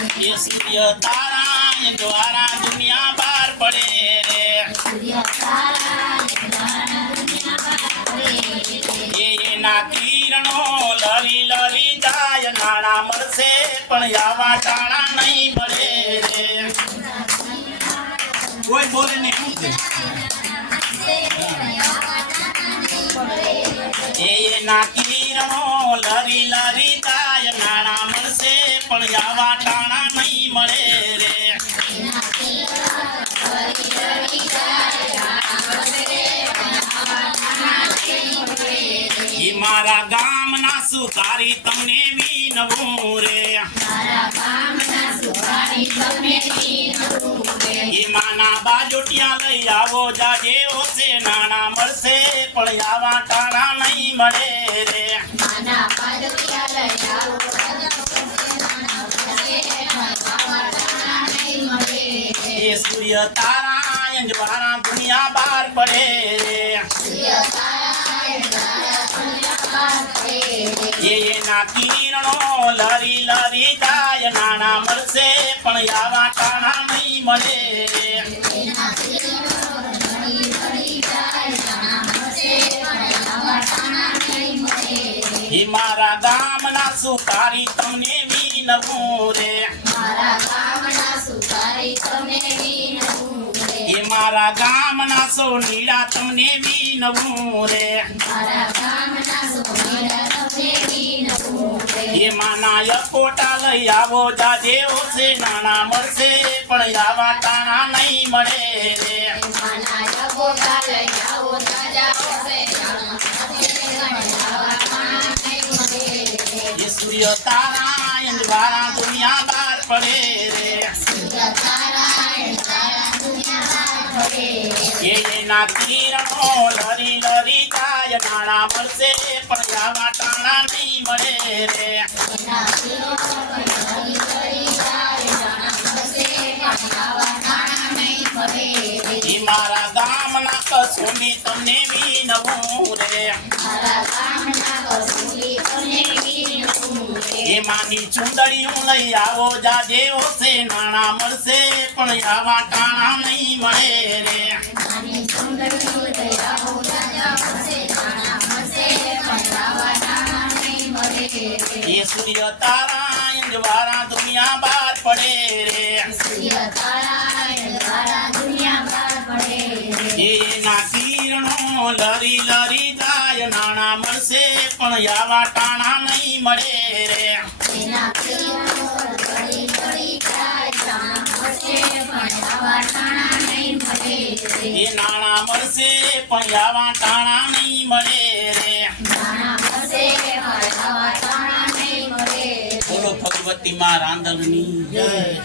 ये सूर्य तारा ये द्वारा दुनिया बार पड़े रे ये ना किरणो लरी लरी जाय नाना मरसे पण यावा टाणा नहीं મળે રે કોઈ બોલે નહીં ये ना किरणो लरी लरी जाय नाना मरसे पण यावा टाणा नहीं મળે રે ये मारा गाम ना सुधारी तमने विनवूं रे ये माना बाजोटिया लई आवो जाजे ओसे नाना मरसे पण यावा टाणा नहीं મળે रे ये सूर्य तारा अंजवारा दुनिया बार पड़े रे ये ना किरणो लरी लरी जाय नाना मरसे पण यावा टाणा नहीं મળે रे ये मारा गाम ना सुधारी तमने विनवूं रे ये मारा गाम ना सो नीड़ा तमने विनवूं रे ये माना यकोटा लई आवो जाजे ओसे नाना मरसे पण यावा टाणा नहीं મળે रे ये सूर्य तारा अंजवारा दुनिया बार पड़े रे ये ना किरणो लरी लरी जाय नाना मरसे पण यावा टाणा नहीं મળે रे ये मारा गाम ना कसुंबी तमने विनवूं रे ये मानी चुंदड़ियों लई आवो जाजे ओसे नाना मरसे पण यावा टाणा नहीं મળે रे ये सूर्य तारा अंजवारा दुनिया बार पड़े रे ये ना किरणो लरी लरी जाय नाना मरसे पण यावा टाणा नहीं મળે रे ये नाना मरसे पण यावा टाणा नहीं મળે रे बोलो भगवती मां रांदलनी जय।